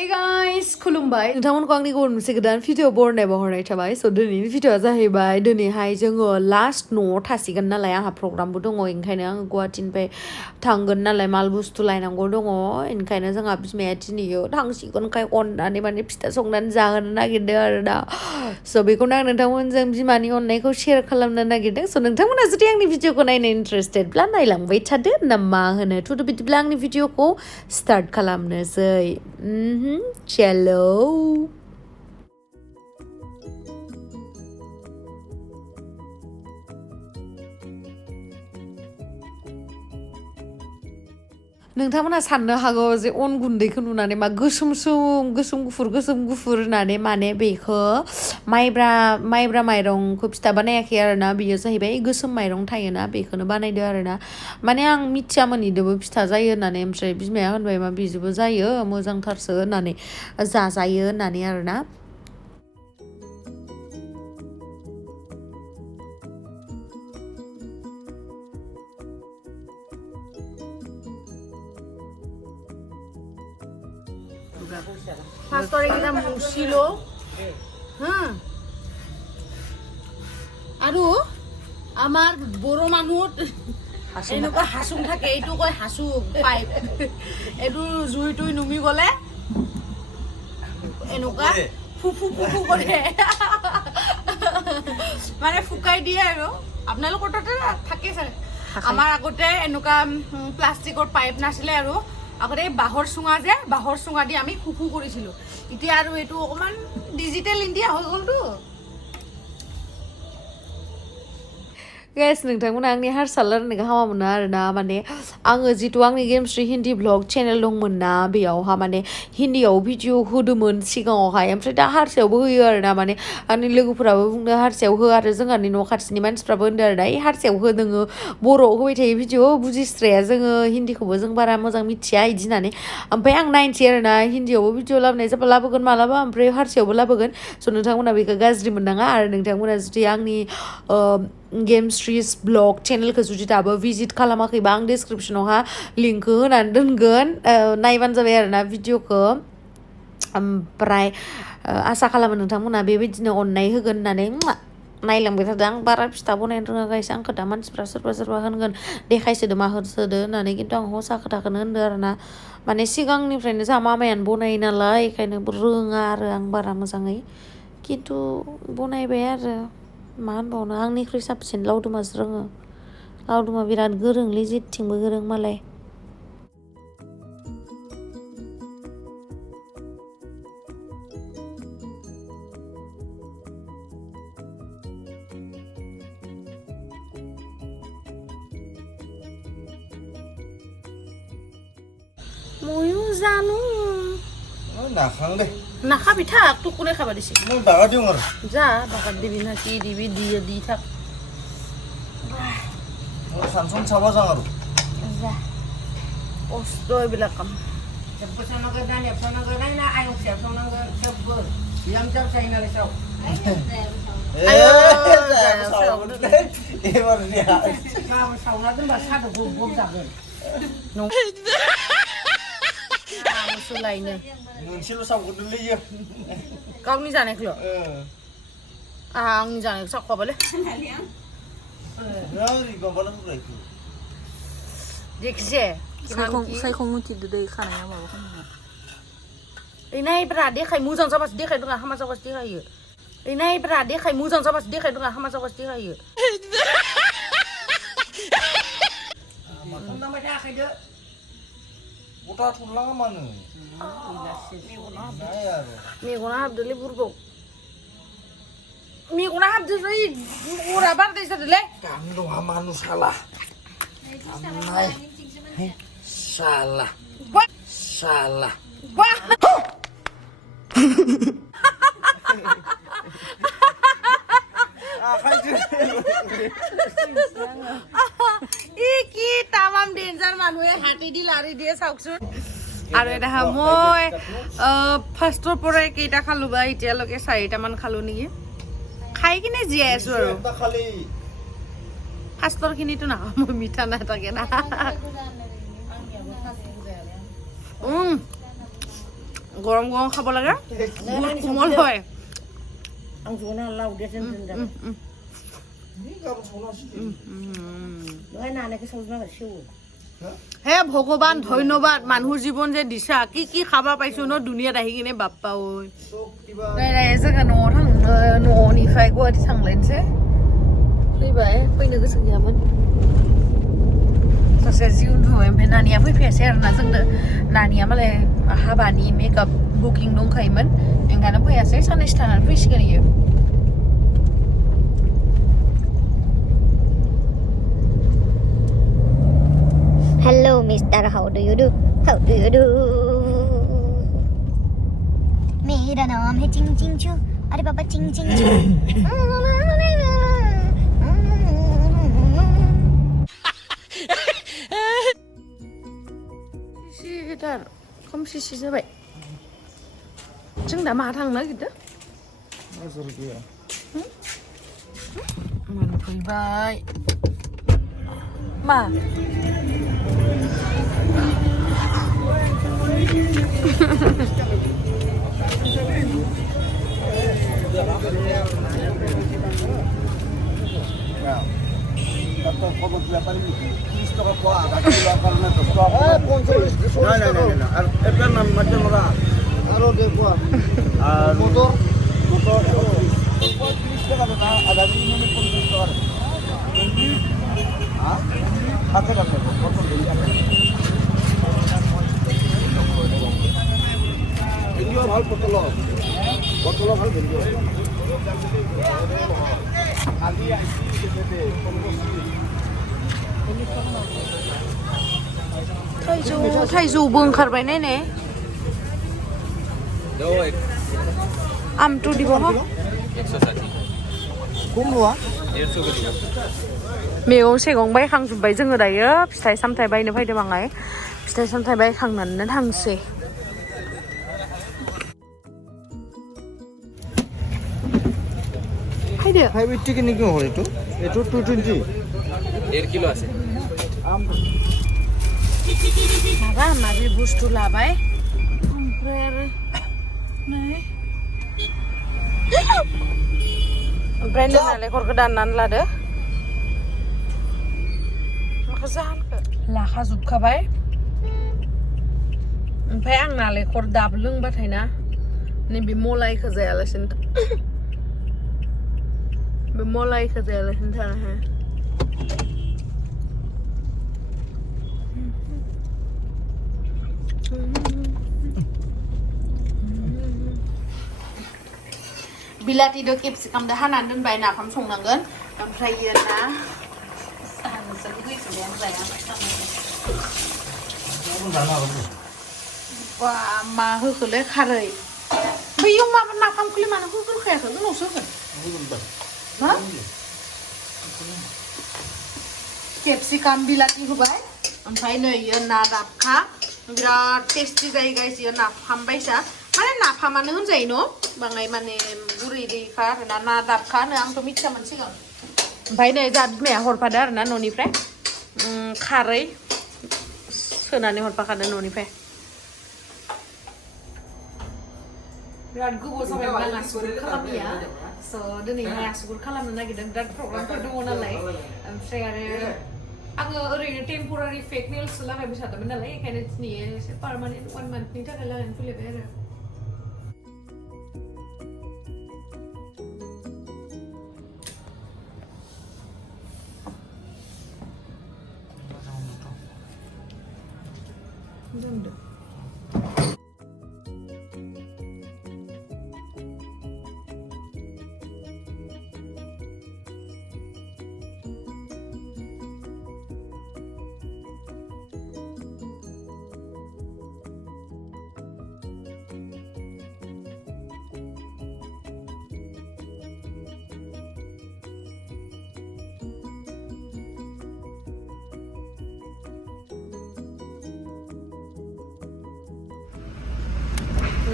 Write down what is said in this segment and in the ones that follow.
Hey guys, खुलुमबाय नोंथांमोनखौ आंनि गुबुन मोनसे गोदान भिडिअ बरनायबो हरनाय थाबाय स' दिनैनि भिडिअआ जाहैबाय दिनैहाय जोङो लास्ट न'आव थासिगोन नालाय आंहा प्रग्रामबो दङ ओंखायनो आङो गुवाहाटीनिफ्राय थांगोन नालाय माल बुस्थु लायनांगौ दङ ओंखायनो जोंहा बिमाया दिनैयो थांसिगोनखाय अननानै माने फिथा संनानै जाहोनो नागिरदों आरोना स' बेखौनो आं नोंथांमोनजों बिमानि अननायखौ शेयार खालामनो नागिरदों स' नोंथांमोना जुदि आंनि भिडिअखौ नायनो इन्टारेस्टेडब्ला नायलांबाय थादो ना मा होनो थुदो बिदिब्ला आंनि भिडिअखौ स्टार्ट खालामनोसै चलो नोंथांमोना साननो हागौ जे अन गुन्दैखौ नुनानै मा गोसोम गुफुर होननानै माने बेखौ माइब्रा माइरंखौ फिथा बानायाखै आरोना बियो जाहैबाय गोसोम माइरं थायोना बेखौनो बानायदो आरोना माने आं मिथियामोन इदोबो फिथा जायो होननानै ओमफ्राय बिमाया होनबाय मा बिजोबो जायो मोजांथारसो होननानै जाजायो होननानै आरोना ফার্স্টরে কিনা মুছিল হ্যাঁ আৰু আমাৰ বড়ো মানুহ এনেকুৱা হাসুং থাকে এইটো কয় হাসুং পাইপ এইটো জুইটো নুমি গলে এনেকুৱা ফুফু কৰে মানে ফুকাই দিয়ে আৰু আপোনালোকৰ তাতে থাকে চাগে আমাৰ আগতে এনেকুৱা প্লাষ্টিকৰ পাইপ নাছিলে আৰু আগতে বাহৰ চুঙা দি আমি খুখু কৰিছিলো এতিয়া আৰু এইটো অকমান ডিজিটেল ইণ্ডিয়া হৈ গ'লতো Guys, नोंथांमोना आंनि हारसा रायलायनायखौ हामा मोना आरोना माने आङो जितु आंनि गेमस्ट्री हिन्दी ब्लग चेनेल दंमोन ना बेयावहा माने हिन्दीयाव भिडिअ होदोंमोन सिगाङावहाय ओमफ्राय दा हारसायावबो होयो आरोना माने आंनि लोगोफोराबो बुंदों हारसायाव हो आरो जोंहानि न' खाथिनि मानसिफ्राबो होनदों आरोना हारसायाव हो नोङो बर'आव होबाय थायो भिडिअ बुजिस्राया जोङो हिन्दीखौबो जों बारा मोजां मिथिया इदि होननानै ओमफ्राय आं नायनोसै आरोना हिन्दीयावबो भिडिअ लाबोनाय जाबा लाबोगोन मालाबा ओमफ्राय हारसायावबो लाबोगोन स' नोंथांमोना बेखौ गाज्रि मोननाङा आरो नोंथांमोना जुदि आंनि गेमस्ट्रीस ब्लग चेनेलखौ जुदि दाबो भिजिट खालामाखैबा आं डिसक्रिपसनावहा लिंकखौ होनानै दोनगोन नायबानो जाबाय आरोना भिडिअखौ ओमफ्राय आसा खालामो नोंथांमोना बेबायदिनो अननाय होगोन होननानै नायलांबाय थादों आं बारा फिथा बनायनो रोङा गायसै आंखौ दा मानसिफ्रा सोरबा होनगोन देखायसोदो मा होसोदो होननानै खिन्थु आं हसा खोथाखौनो होनदों आरोना माने सिगांनिफ्रायनो जोंहा मामायानो बनायो नालाय बेखायनो रोङा आरो आं बारा मोजाङै खिन्थु बनायबाय आरो मा होनबावनो आंनिख्रुइ साबसिन लावदुमासो रोङो लावदुमा बिराद गोरोंलै जेथिंबो गोरों मालाय ময়ো জানো নাখাওঁ নাখাবি থাক তোক কোনে খাবা দিছে মই বাগা দিওঁ আৰু যা বাগাত দিবি না কি দিবি দি থাক মই চানচন চাব যাওঁ আৰু যা কষ্ট এইবিলাক কাম सोलायनो मोनसेल' सावगोरदोंलै गावनि जानायखौल' आंनि जानायखौ सावखाबायलै जायखिजाया सायखं दै खानाया माबा खालामो ओइ नायब्रा देखाय मोजां जाबासो देखायदों हामा जाबासो देखायो ओइ नायब्रा देखाय मोजां जाबासो देखायदों हामा जाबासो देखायो गथा थुनलाङा मानो मेगना हाबदोलै बुरगौ मेगना हाबदोलै अरा बारदाय जादोलै गान दं मानु साला साला কি তামাম ডেঞ্জাৰ মানুহে হাতি দি লাৰি দিয়ে চাওকচোন আৰু এটা মই ফাৰ্ষ্টৰ পৰাই কেইটা খালো বা এতিয়ালৈকে 4টামান খালো নেকি খাই কিনে জীয়াই আছো আৰু ফাৰ্ষ্টৰ খিনিতো নাখাওঁ মই মিঠা নাথাকে না গৰম গৰম খাব লাগে বহুত কোমল হয় Ang zona lau dia sendiri. Ini kalau sono sih. Doain anak ke saudara nggak sih? হে ভগৱান ধন্যবাদ মানুহৰ জীৱন যে দিছা কি কি খাবা পাইছো ন দুনিয়াত আহি কিনে বাপ্পা ঐ नै जोङो न'आव थांनो न'निफ्राय गुवाहाटि थांलायनोसै फैबाय फैनो गोसो गैयामोन सासे जिउ उन्दुबाय ओमफ्राय नानिया फैफैयासै आरोना जोंनो नानिया मालाय हाबानि मेकआप बुकिं दंखायोमोन ओंखायनो फैयासै साननैसो थानानै फैसिगोन इयो Hello, Mister. How do you do? How do you do? मेरा नाम है चिंग चिंग चू अरे पापा चिंग चिंग चू 시시달 खोमसिसि जाबाय जों दा माहा थांनो नागिरदों मोनफैबाय मा Kata kau berapa ini? Ini stok apa? Kata karena stok. Nah. Apa nama macam orang? Aro dia gua. Motor. Stok ada ini pun stok. Ah? Kata. Motor ini. Video hal botol hal video. थाइजौबो ओंखारबाय नायनाय आमटु দিব ह 160 खम नङा 150 मैगं सेगं बायखांजोब्बाय जोङो दायो फिथाइ सामथाइ बायनो फैदों बाङाय फिथाइ सामथाइ बायखांनानै थांसै फायदो हाइवे टिकेट नि क्यों हो एटो 220 1 किलो আছে माबा माबि बुस्थु लाबाय ओमफ्राय आरो नै ओमफ्राय नालेंखरखौ दाननानै लादो माखौ जाहानखो लाखाजोबखाबाय ओमफ्राय आं नालेंखर दाब लोंबाथाय ना नैबे मलाइखौ जायालासिनो बे मलाइखौ जायालासिनो थानो हाया बिलाति दो केप्सिकाम दो हानानै दोनबाय नाफाम संनांगोन ओमफ्राय इयो ना नोंसोर गैथ'लायानो जाया बा मा होखोलै खारै बैयाव माबा नाफामखौलाय मानो होग्रोखायाखै उनावसो होगोन हा केप्सिकाम बिलाति होबाय ओमफ्राय नै इयो ना दाबखा बिराद टेस्टि जायो गाइस इयो नाफाम बायसा माने नाफामानो होनजायो न' बाङाय माने गुरै दैखा आरोना ना दाबखा होनो आंथ' मिथियामोन सिगां ओमफ्राय नै जा बिमाया हरफादो आरोना न'निफ्राय खारै सोनानै हरफाखादो न'निफ्राय बिराद गोबाव जाबाय आं आसुगुर खालामैया स' दिनैहाय आसुगुर खालामनो नागिरदों बिराद प्रग्रामफोर दङ नालाय ओमफ्राय आरो आङो ओरैनो टेम्परारि फेक नेल्ससो लागायबाय थादोंमोन नालाय ओंखायनो दिनै एसे पार्मानेन्ट 1 मान्थनि थाखाय लागायनो फैलायबाय आरो Döndü.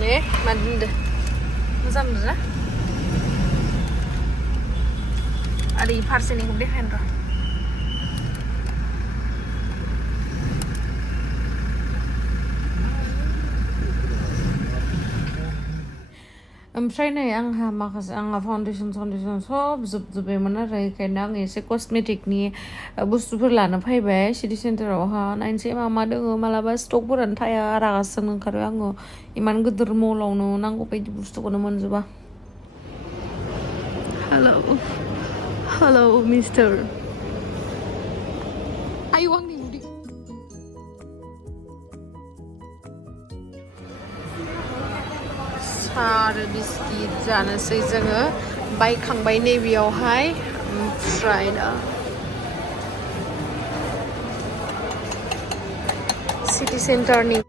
Ne? Madinde. Moजां नुना? आरो इ फारसेनिखौ देखायनो र'। ओमफ्राय नै आंहा माखासे फाउन्डेसन सब जोबजोब्बायमोन आरो बेखायनो आं एसे कस्मेटिकनि बुस्थुफोर लानो फैबाय सिटि सेन्टारावहा नायनोसै मा दोङो मालाबा स्टकफोरानो थाया रागासो ओंखारो आङो इमान गिदिर मलावनो नांगौ बायदि बुस्थुखौनो मोनजोबा हेलौ मिस्टार आयौ आंनि उदै साहा आरो बिस्किट जानोसै जोङो बायखांबाय नैबेयावहाय ओमफ्राय दा सिटि सेन्टारनि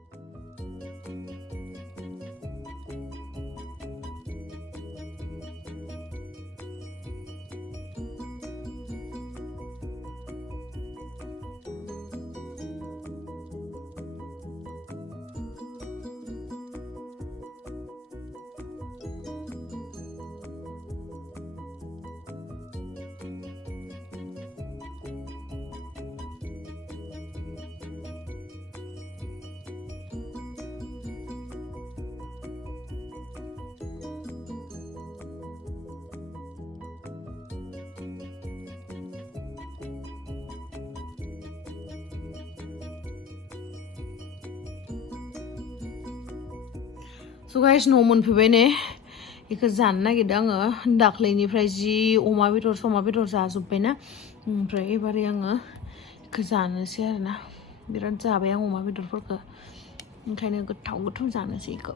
So guys, न' मोनफैबाय ने बेखौ जानो नागिरदों आङो दाख्लैनिफ्राय जि अमा बेदर जाजोब्बायना ओमफ्राय एबारै आङो बेखौ जानोसै आरोना बिराद जाबाय आं अमा बेदरफोरखौ ओंखायनो गोथाव जानोसै बेखौ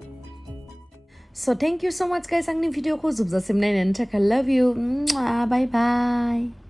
So thank you so much guys आंनि भिडिअखौ जोबजासिम नायनायनि थाखाय love you bye bye